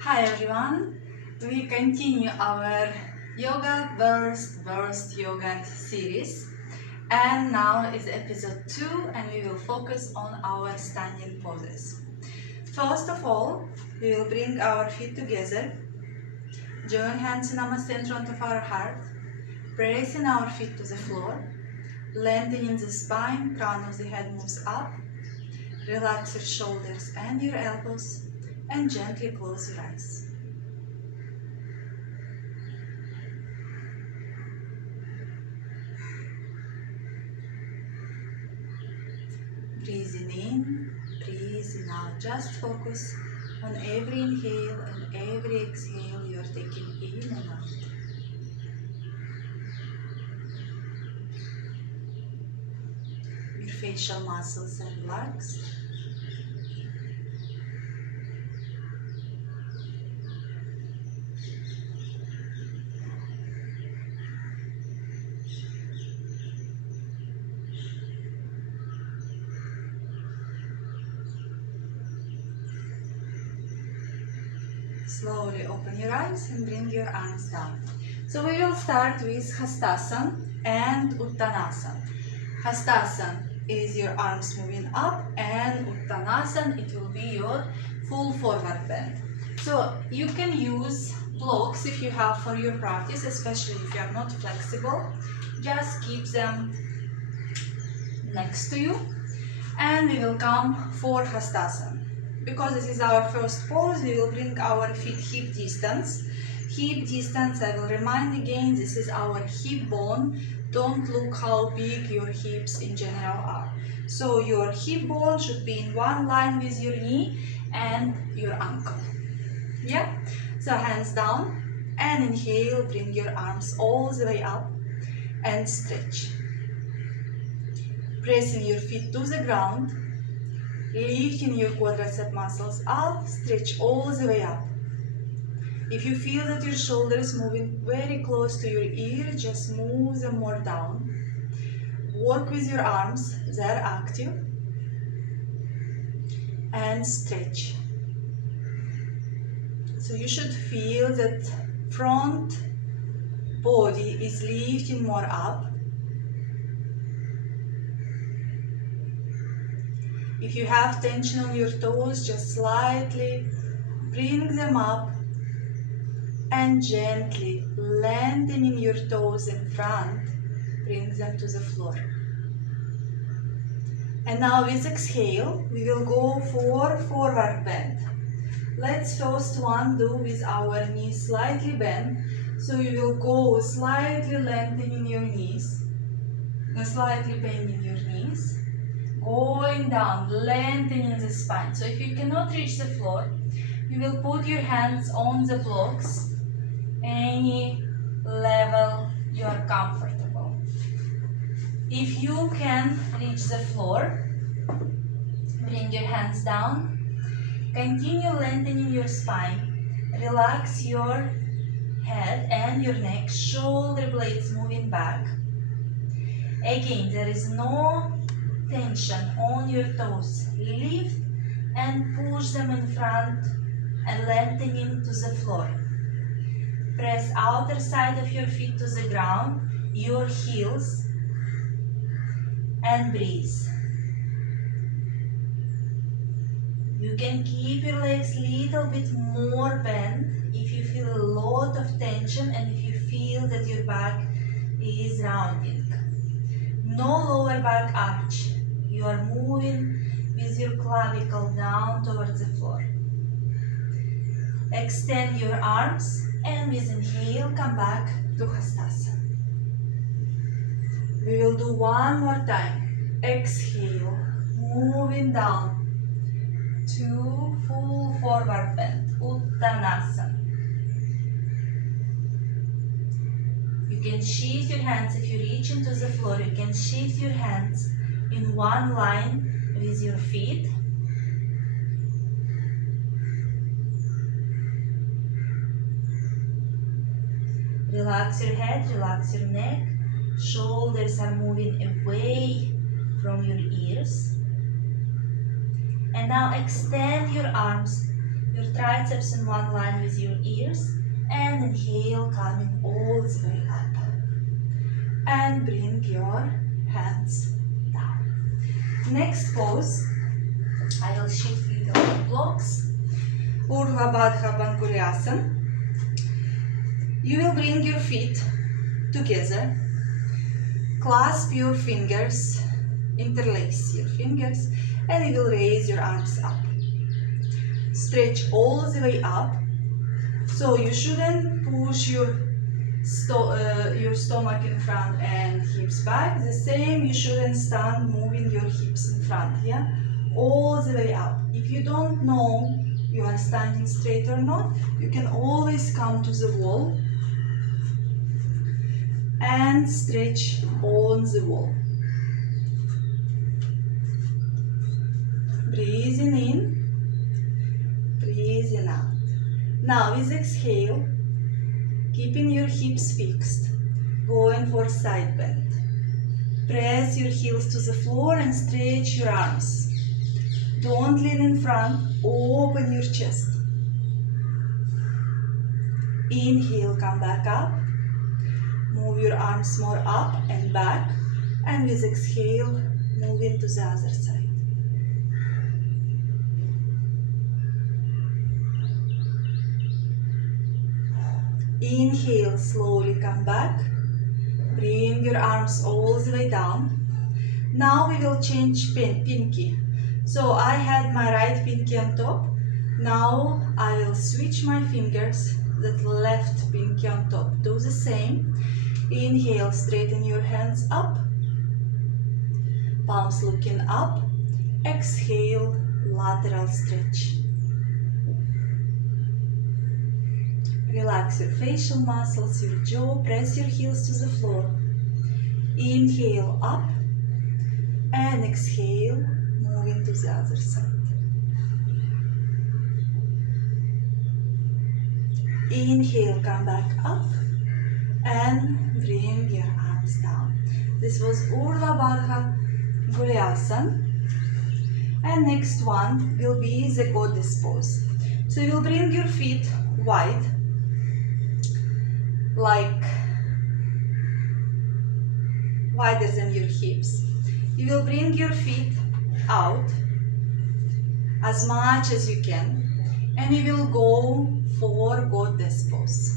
Hi everyone, we continue our yoga burst yoga series, and now is episode 2 and we will focus on our standing poses. First of all, we will bring our feet together, join hands in Namaste in front of our heart, pressing our feet to the floor, lengthening the spine, crown of the head moves up, relax your shoulders and your elbows, and gently close your eyes. Breathing in, breathing out. Just focus on every inhale and every exhale you are taking in and out. Your facial muscles are relaxed. Slowly open your eyes and bring your arms down. So we will start with Hastasan and Uttanasana. Hastasan is your arms moving up, and Uttanasana, it will be your full forward bend. So you can use blocks if you have for your practice, especially if you are not flexible. Just keep them next to you, and we will come for Hastasan. Because this is our first pose, we will bring our feet hip distance. Hip distance, I will remind again, this is our hip bone. Don't look how big your hips in general are. So your hip bone should be in one line with your knee and your ankle. Yeah? So hands down and inhale, bring your arms all the way up and stretch. Pressing your feet to the ground. Lifting your quadricep muscles up, stretch all the way up. If you feel that your shoulder is moving very close to your ear, just move them more down. Work with your arms, they're active. And stretch. So you should feel that front body is lifting more up. If you have tension on your toes, just slightly bring them up and gently lengthening your toes in front, bring them to the floor. And now with exhale, we will go for forward bend. Let's first one do with our knees slightly bent. So you will go slightly lengthening your knees, slightly bending your knees. Going down, lengthening the spine. So if you cannot reach the floor, you will put your hands on the blocks, any level you are comfortable. If you can reach the floor, bring your hands down. Continue lengthening your spine. Relax your head and your neck, shoulder blades moving back. Again, there is no tension on your toes. Lift and push them in front and lengthening to the floor. Press outer side of your feet to the ground, your heels, and breathe. You can keep your legs a little bit more bent if you feel a lot of tension and if you feel that your back is rounding. No lower back arch. You are moving with your clavicle down towards the floor. Extend your arms and with inhale come back to Hastasan. We will do one more time. Exhale, moving down to full forward bend, Uttanasana. You can shift your hands if you reach into the floor. You can shift your hands in one line with your feet. Relax your head, relax your neck. Shoulders are moving away from your ears. And now extend your arms your triceps in one line with your ears. And inhale, coming all the way up. And bring your hands down. Next pose, I will shift little blocks. Urdhva Baddha Banguryasan. You will bring your feet together. Clasp your fingers, interlace your fingers, and you will raise your arms up. Stretch all the way up. So you shouldn't push your stomach in front and hips back. The same, you shouldn't stand moving your hips in front, yeah? All the way up. If you don't know you are standing straight or not, you can always come to the wall and stretch on the wall. Breathing in, breathing out. Now with exhale, keeping your hips fixed, going for side bend. Press your heels to the floor and stretch your arms. Don't lean in front, open your chest. Inhale, come back up. Move your arms more up and back. And with exhale, move into the other side. Inhale, slowly come back. Bring your arms all the way down. Now we will change pinky. So I had my right pinky on top. Now I will switch my fingers, that left pinky on top. Do the same. Inhale, straighten your hands up. Palms looking up. Exhale, lateral stretch. Relax your facial muscles, your jaw. Press your heels to the floor. Inhale, up. And exhale, moving to the other side. Inhale, come back up. And bring your arms down. This was Urdhva Baddha Banguryasan. And next one will be the goddess pose. So you will bring your feet wide, like wider than your hips. You will bring your feet out as much as you can, and you will go for goddess pose.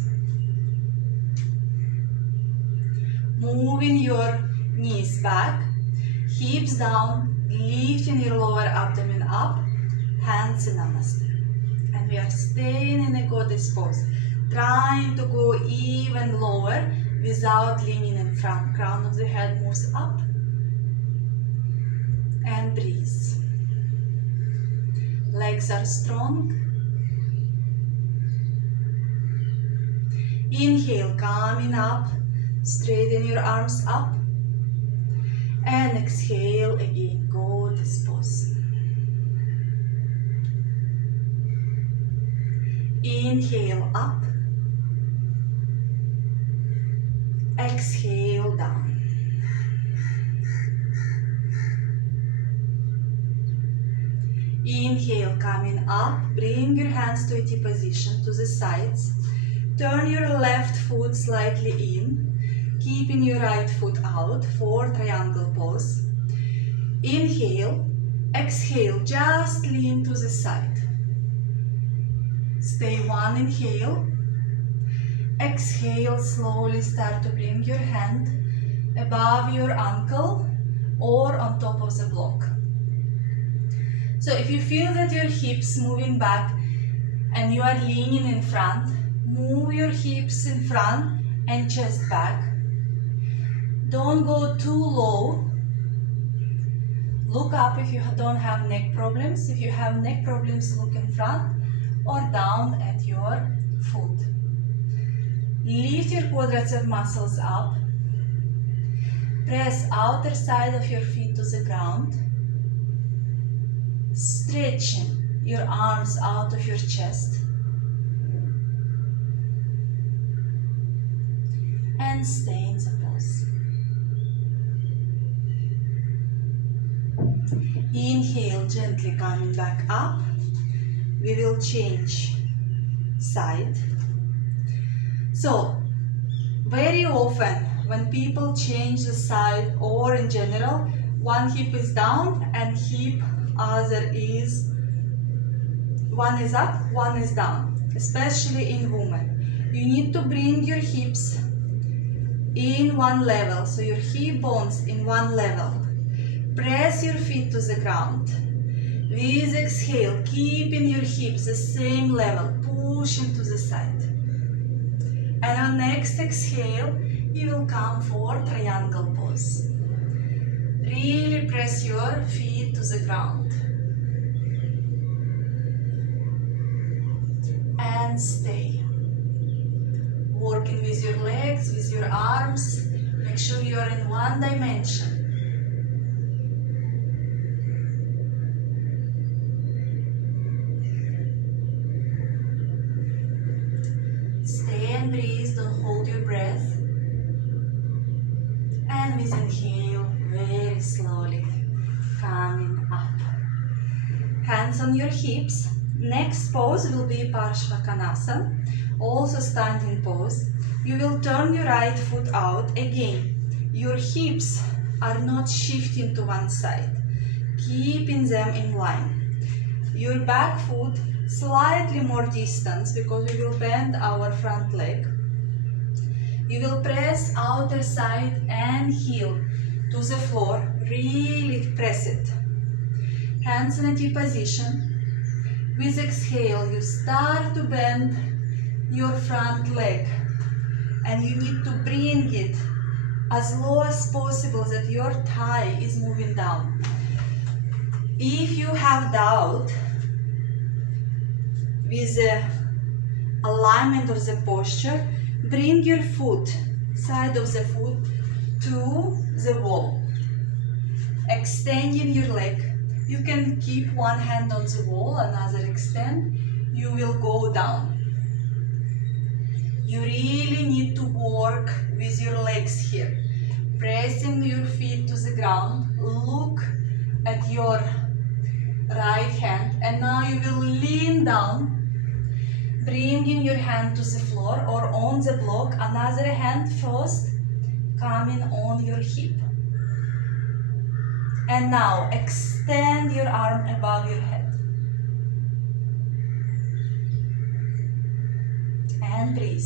Moving your knees back, hips down, lifting your lower abdomen up, hands in Namaste. And we are staying in a goddess pose, trying to go even lower without leaning in front. Crown of the head moves up. And breathe. Legs are strong. Inhale, coming up. Straighten your arms up. And exhale again, goddess pose. Inhale, up. Exhale, down. Inhale, coming up. Bring your hands to a T position, to the sides. Turn your left foot slightly in, keeping your right foot out for triangle pose. Inhale, exhale, just lean to the side. Stay one inhale. Exhale, slowly start to bring your hand above your ankle or on top of the block. So if you feel that your hips moving back and you are leaning in front, move your hips in front and chest back. Don't go too low. Look up if you don't have neck problems. If you have neck problems, look in front or down at your foot. Lift your quadriceps muscles up. Press outer side of your feet to the ground. Stretching your arms out of your chest. And stay in the pose. Inhale, gently coming back up. we will change side. So very often when people change the side, or in general, one hip is down and one is up, one is down, especially in women. You need to bring your hips in one level, so your hip bones in one level. Press your feet to the ground. With exhale, keeping your hips the same level, pushing to the side. And on next exhale, you will come for triangle pose. Really press your feet to the ground. And stay. Working with your legs, with your arms. Make sure you are in one dimension. Stay and breathe, don't hold your breath. And with inhale, very slowly coming up. Hands on your hips. Next pose will be Parshva Kanasana, also standing pose. You will turn your right foot out. Again, your hips are not shifting to one side, keeping them in line. Your back foot slightly more distance because we will bend our front leg. You will press outer side and heel to the floor. Really press it. Hands in a T position. With exhale, you start to bend your front leg, and you need to bring it as low as possible that your thigh is moving down. If you have doubt with the alignment of the posture, bring your foot, side of the foot, to the wall. Extending your leg. You can keep one hand on the wall, another extend. You will go down. You really need to work with your legs here. Pressing your feet to the ground. Look at your right hand. And now you will lean down. Bringing your hand to the floor or on the block. Another hand first coming on your hip. And now extend your arm above your head. And breathe.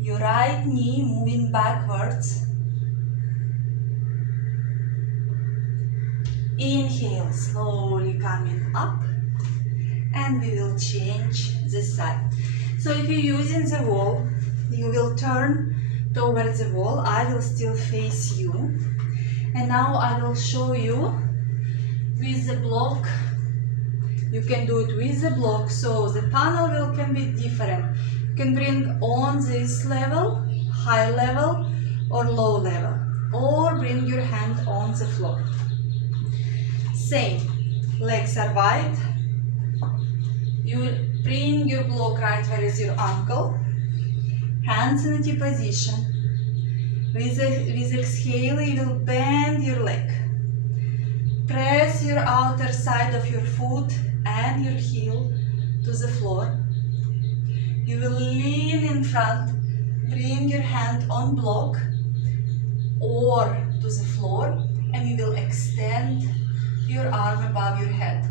Your right knee moving backwards. Inhale, slowly coming up. And we will change the side. So if you're using the wall, you will turn towards the wall. I will still face you. And now I will show you with the block. You can do it with the block, so the panel can be different. You can bring on this level, high level or low level, or bring your hand on the floor. Same, legs are wide. You bring your block right where is your ankle. Hands in a T position. With exhale, you will bend your leg. Press your outer side of your foot and your heel to the floor. You will lean in front, bring your hand on block or to the floor, and you will extend your arm above your head.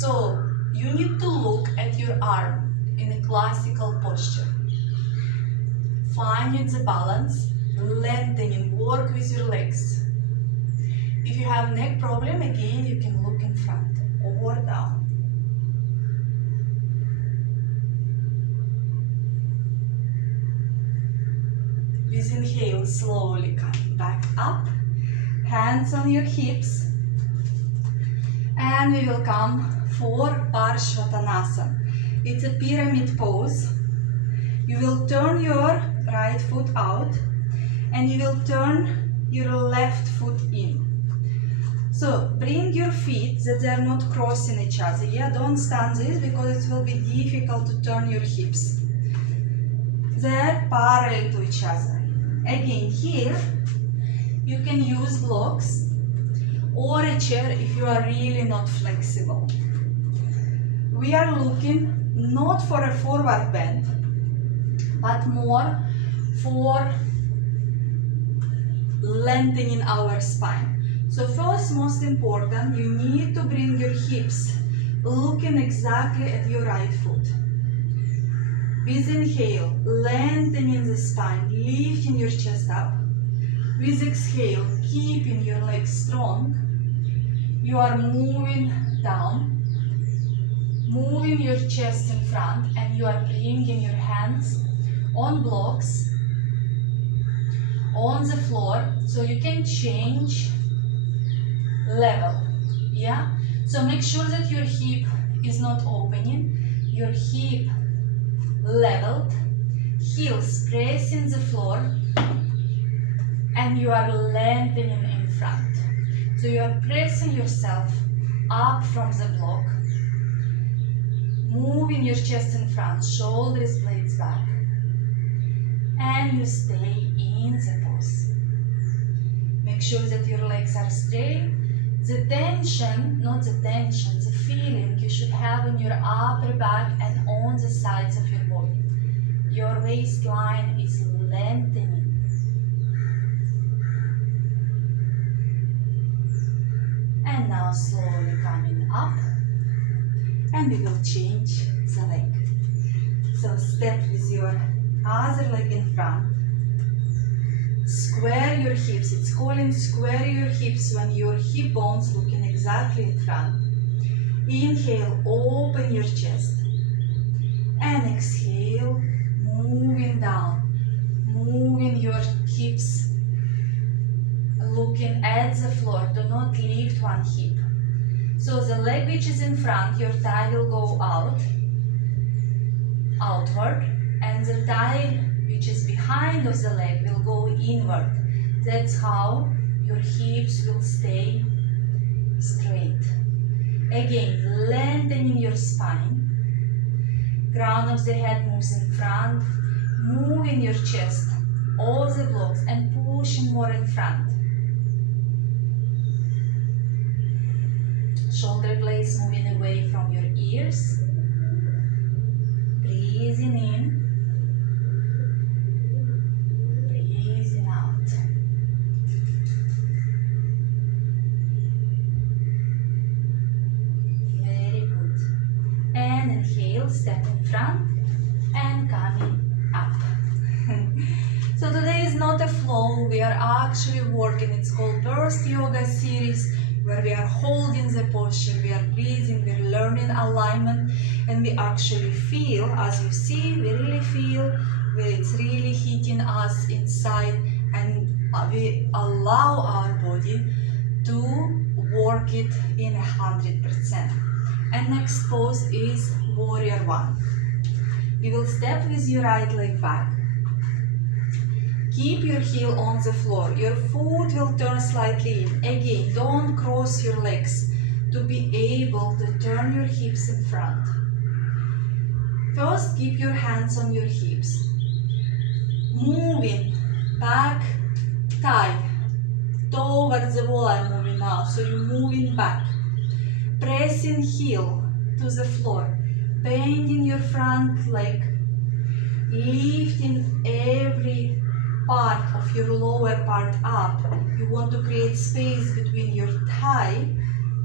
So you need to look at your arm in a classical posture. Finding the balance. Lengthening, work with your legs. If you have neck problem, again you can look in front or down. With inhale, slowly coming back up. Hands on your hips. And we will come for Parshva Kanasana. It's a pyramid pose. You will turn your right foot out. And you will turn your left foot in. So bring your feet that they are not crossing each other. Yeah, don't stand this because it will be difficult to turn your hips. They are parallel to each other. Again, here you can use blocks or a chair if you are really not flexible. we are looking not for a forward bend, but more for lengthening our spine. So first, most important, you need to bring your hips looking exactly at your right foot. With inhale, lengthening the spine, lifting your chest up. With exhale, keeping your legs strong, you are moving down, moving your chest in front, and you are bringing your hands on blocks, on the floor, so you can change level. Yeah, so make sure that your hip is not opening, your hip leveled, heels pressing the floor, and you are lengthening in front. So you are pressing yourself up from the block, moving your chest in front, shoulders blades back, and you stay in the pose. Make sure that your legs are straight. The tension, not the tension, the feeling you should have in your upper back and on the sides of your body. Your waistline is lengthening. And now slowly coming up, and we will change the leg. So step with your other leg in front. Square your hips. It's calling square your hips when your hip bones looking exactly in front. Inhale, open your chest. And exhale, moving down, moving your hips, looking at the floor. Do not lift one hip. So the leg which is in front, your thigh will go outward, and the thigh which is behind of the leg will go inward. That's how your hips will stay straight. Again, lengthening your spine. Crown of the head moves in front, moving your chest, all the blocks, and pushing more in front. Shoulder blades moving away from your ears. Breathing in. Breathing out. Very good. And inhale, step in front and coming up. So today is not a flow, we are actually working. It's called Burst Yoga series, where we are holding the posture, we are breathing, we are learning alignment, and we actually feel, as you see, we really feel where it's really hitting us inside, and we allow our body to work it in 100%. And next pose is Warrior One. You will step with your right leg back. Keep your heel on the floor. Your foot will turn slightly in. Again, don't cross your legs to be able to turn your hips in front. First, keep your hands on your hips. Moving back, thigh towards the wall. I'm moving now, so you're moving back. Pressing heel to the floor. Bending your front leg. Lifting every part of your lower part up. You want to create space between your thigh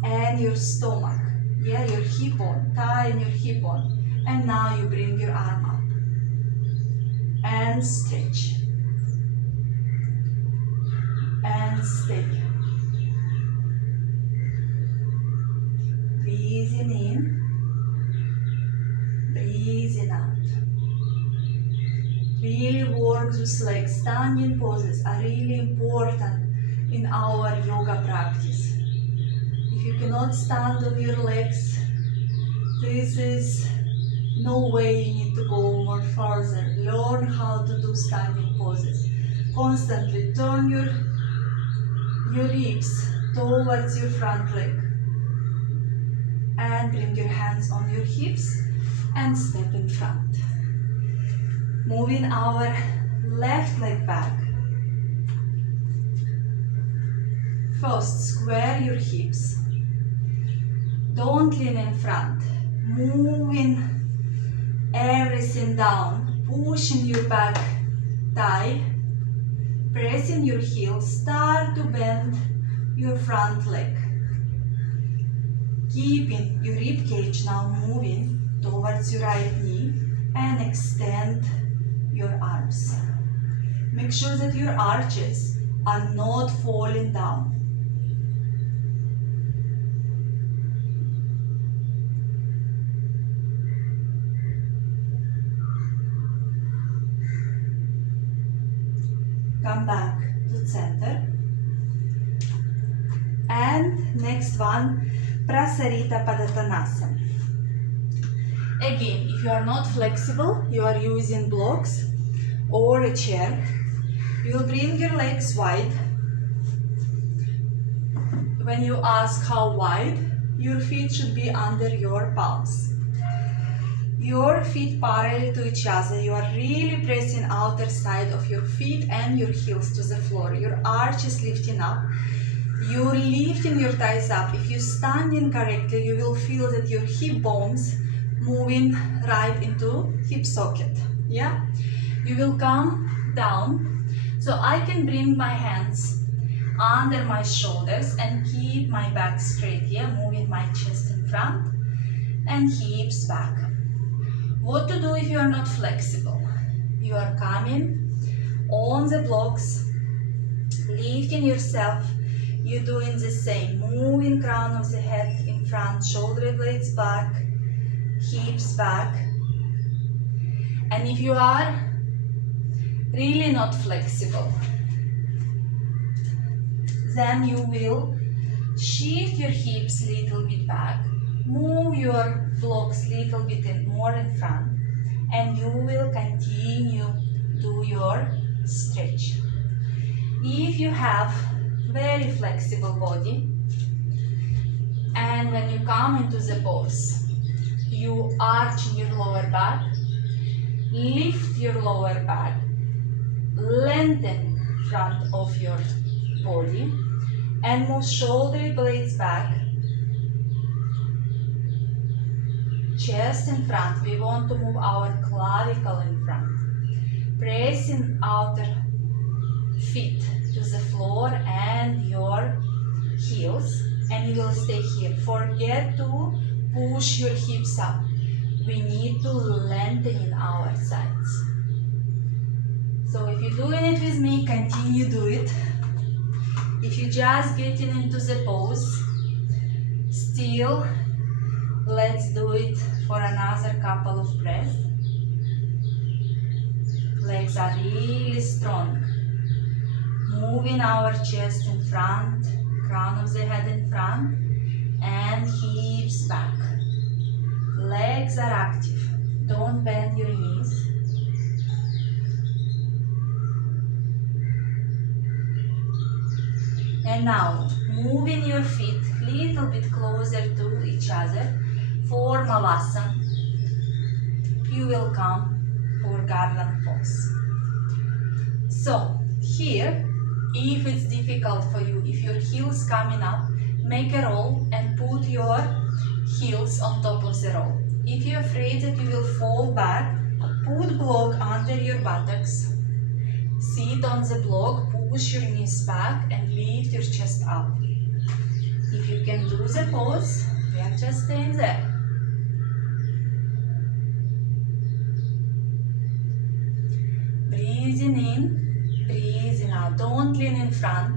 and your stomach. Yeah, your hip bone, thigh and your hip bone. And now you bring your arm up. And stretch. And stay. Breathing in. Breathing out. Really work those legs. Standing poses are really important in our yoga practice. If you cannot stand on your legs, this is no way you need to go more further. Learn how to do standing poses. Constantly turn your ribs towards your front leg. And bring your hands on your hips and step in front. Moving our left leg back. First, square your hips. Don't lean in front. moving everything down, pushing your back thigh, pressing your heels, start to bend your front leg. Keeping your rib cage now moving towards your right knee and extend your arms. Make sure that your arches are not falling down. Come back to center. And next one, Prasarita Padottanasana. Again, if you are not flexible, you are using blocks or a chair, you will bring your legs wide. When you ask how wide, your feet should be under your palms. Your feet parallel to each other. You are really pressing outer side of your feet and your heels to the floor. Your arch is lifting up. You're lifting your thighs up. If you're standing correctly, you will feel that your hip bones moving right into hip socket. Yeah? You will come down. So I can bring my hands under my shoulders and keep my back straight. Yeah? Moving my chest in front and hips back. What to do if you are not flexible? You are coming on the blocks, lifting yourself. You're doing the same, moving crown of the head in front, shoulder blades back, hips back. And if you are really not flexible, then you will shift your hips a little bit back, move your blocks a little bit more in front, and you will continue do your stretch. If you have very flexible body, and when you come into the pose, you arch your lower back, lift your lower back, lengthen front of your body, and move shoulder blades back, chest in front. We want to move our clavicle in front, pressing outer feet to the floor and your heels, and you will stay here. Forget to push your hips up. We need to lengthen in our sides. So if you're doing it with me, continue do it. If you're just getting into the pose, still, let's do it for another couple of breaths. Legs are really strong. Moving our chest in front, crown of the head in front, and hips back. Legs are active. Don't bend your knees. And now, moving your feet a little bit closer to each other for Navasana. You will come for Garland Pose. So, here, if it's difficult for you, if your heels coming up, make a roll and put your heels on top of the roll. If you're afraid that you will fall back, put block under your buttocks, sit on the block, push your knees back and lift your chest up. If you can do the pose, we are just staying there. Breathing in, breathing out. Don't lean in front.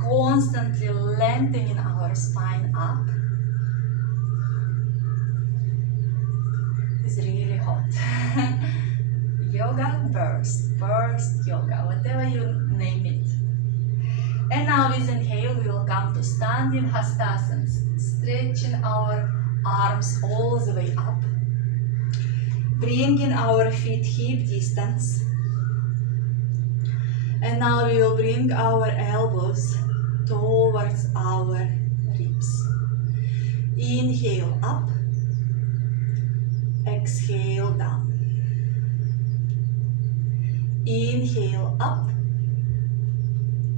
Constantly lengthening our spine up. It's really hot. Yoga burst yoga, whatever you name it. And now with inhale, we will come to standing Hastasan, stretching our arms all the way up. Bringing our feet hip distance. And now we will bring our elbows towards our ribs. Inhale up, exhale down. Inhale up,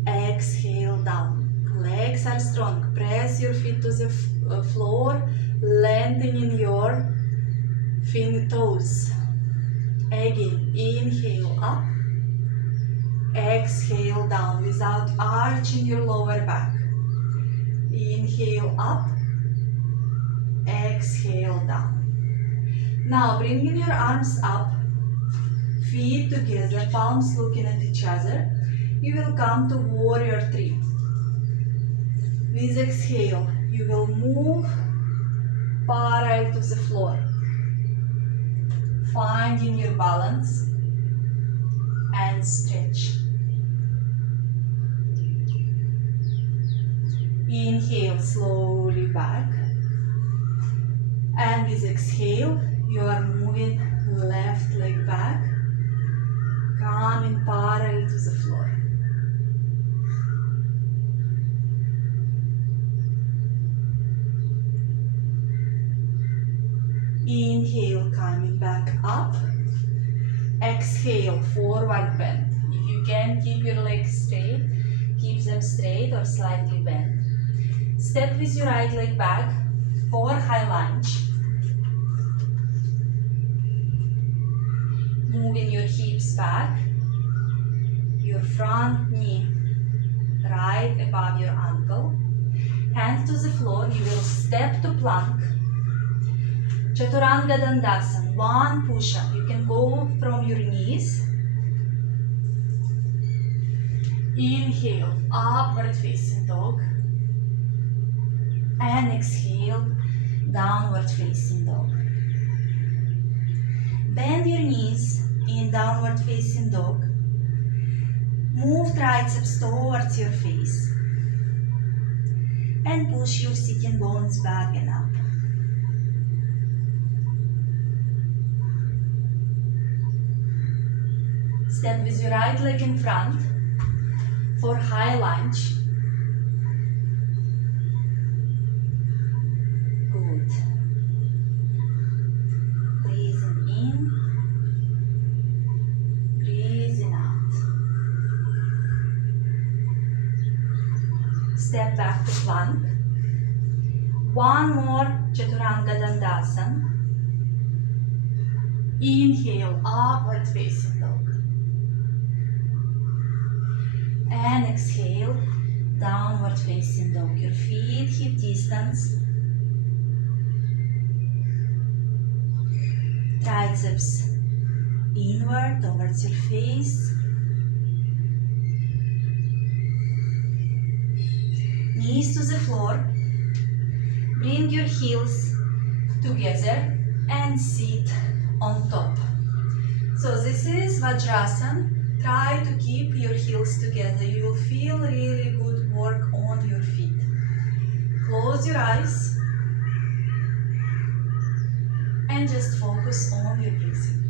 exhale down. Legs are strong. Press your feet to the floor, lengthening your Finger toes. Again, inhale up. Exhale down without arching your lower back. Inhale up. Exhale down. Now bringing your arms up, feet together, palms looking at each other. You will come to warrior 3. With exhale, you will move parallel to the floor, finding your balance and stretch. Inhale slowly back, and with exhale, you are moving left leg back, coming parallel to the floor. Inhale, coming back up. Exhale, forward bend. If you can keep your legs straight, keep them straight or slightly bent. Step with your right leg back for high lunge. Moving your hips back, your front knee right above your ankle. Hands to the floor, you will step to plank. Chaturanga Dandasana, 1 push-up. You can go from your knees. Inhale, upward facing dog. And exhale, downward facing dog. Bend your knees in downward facing dog. Move triceps towards your face. And push your sitting bones back and up. Step with your right leg in front for high lunge. Good. Breathing in, breathing out. Step back to plank. 1 more Chaturanga Dandasana. Inhale, upward facing dog. And exhale, downward facing dog. Your feet hip distance. Triceps inward towards your face. Knees to the floor. Bring your heels together and sit on top. So this is Vajrasana. Try to keep your heels together. You will feel really good work on your feet. Close your eyes and just focus on your breathing.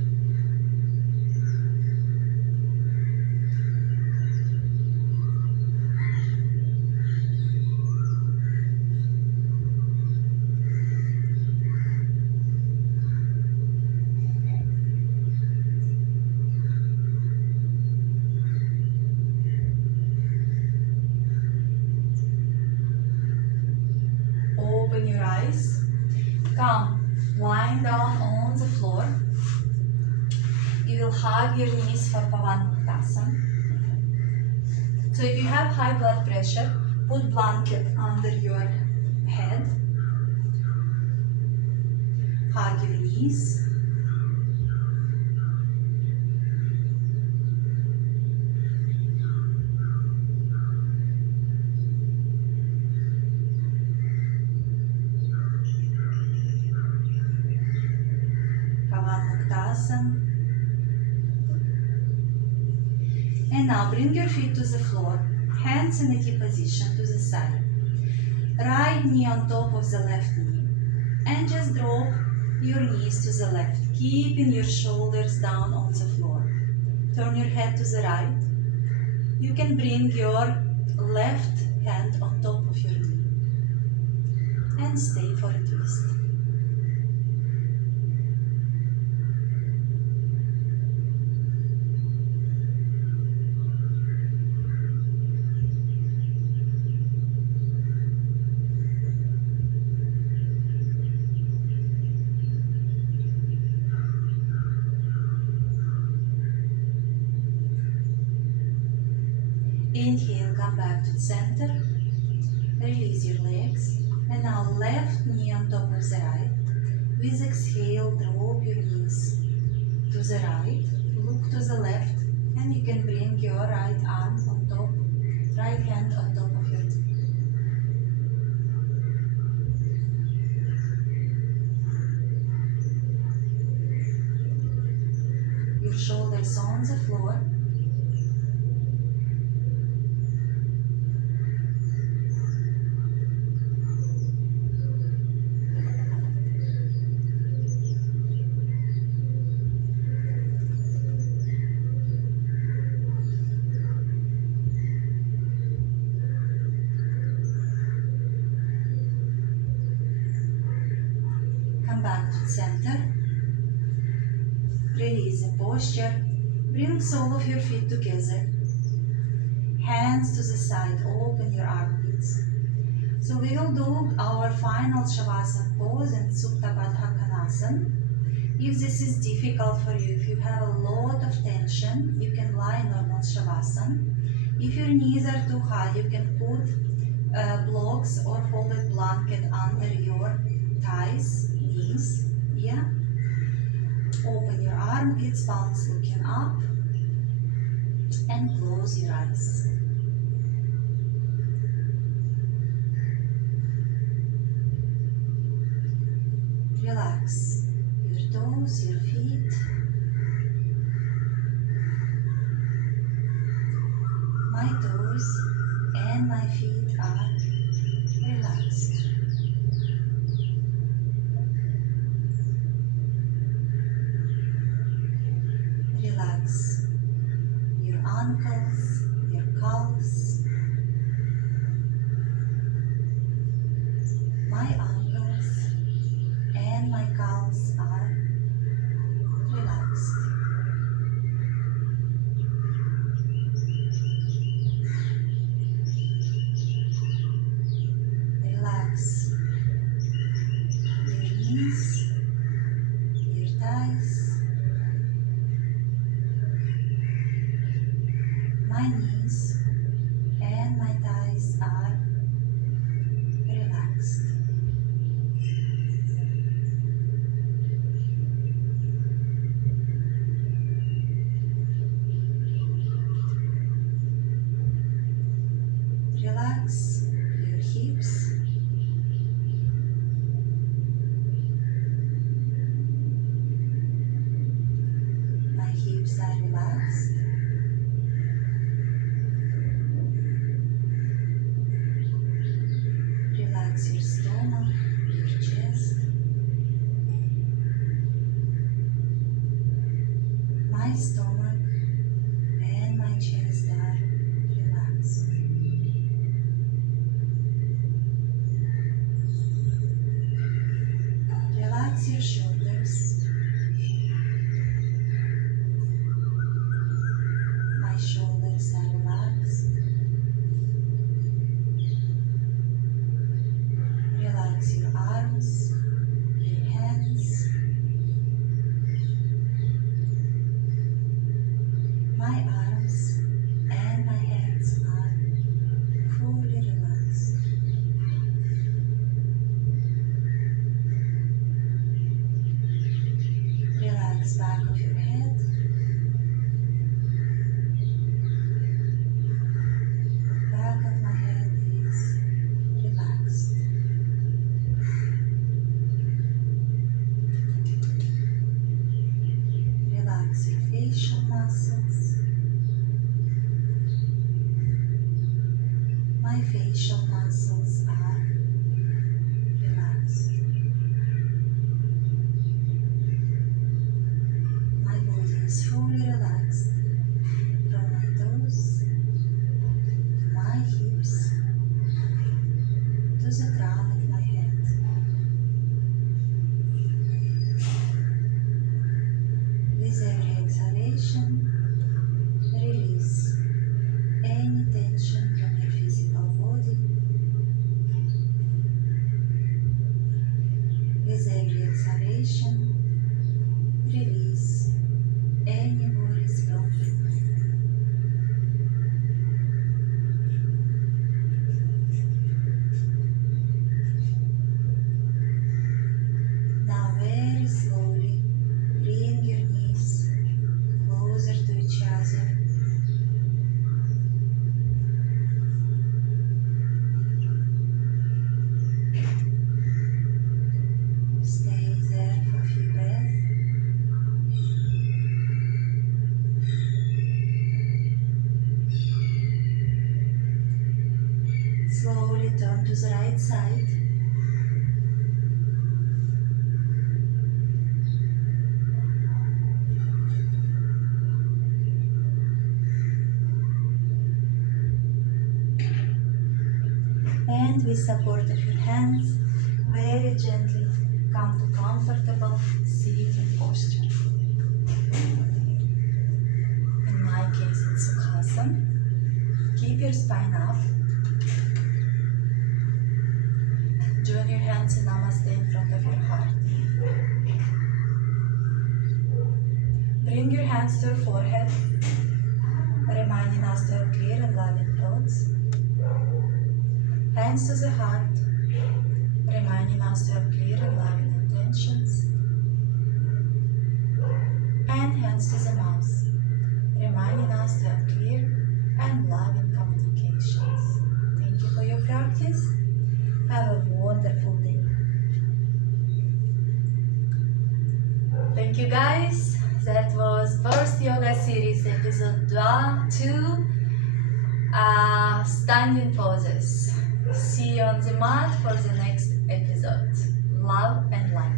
Open your eyes. Come, lying down on the floor. You will hug your knees for Pavanmuktasana. So if you have high blood pressure, put blanket under your head. Hug your knees. And now bring your feet to the floor, hands in a T position to the side. Right knee on top of the left knee. And just drop your knees to the left, keeping your shoulders down on the floor. Turn your head to the right. You can bring your left hand on top of your knee. And stay for a twist. Inhale, come back to the center. Release your legs. And now left knee on top of the right. With exhale, drop your knees to the right. Look to the left. And you can bring your right arm on top, right hand on top of your knee. Your shoulders on the floor. Come back to the center. Release the posture. Bring sole of your feet together. Hands to the side. Open your armpits. So we will do our final Shavasana pose in Parshva Kanasana. If this is difficult for you, if you have a lot of tension, you can lie normal Shavasana. If your knees are too high, you can put blocks or folded blanket under your thighs, knees. Yeah. Open your armpits, palms looking up, and close your eyes. Relax your toes, your feet. My toes and my feet are relaxed. Relax your ankles, your calves. My ankles and my calves are relaxed. Relax your knees, your thighs. My knees and my thighs are relaxed. Relax your hips. My hips are relaxed. Relax your stomach, your chest. My stomach and my chest are relaxed. Relax your shoulders. My shoulders are relaxed. Relax your arms, your hands. My arms and my hands are fully relaxed. Relax back of your head. Back of my head is relaxed. Relax your facial muscles. My facial muscles are relaxed. My body is fully relaxed from my toes to my hips to the crown of my head. With every exhalation, release any tension from your physical body. With every exhalation, release any worries from you. right side. And with support of your hands, very gently come to comfortable seated posture. In my case, it's Hastasan. Keep your spine up. Join your hands in Namaste in front of your heart. Bring your hands to your forehead, reminding us to have clear and loving thoughts. Hands to the heart, reminding us to have clear and loving intentions. And hands to the mouth, reminding us to have clear and loving communications. Thank you for your practice. Have a wonderful day. Thank you guys. That was first yoga series episode 2, standing poses. See you on the mat for the next episode. Love and light.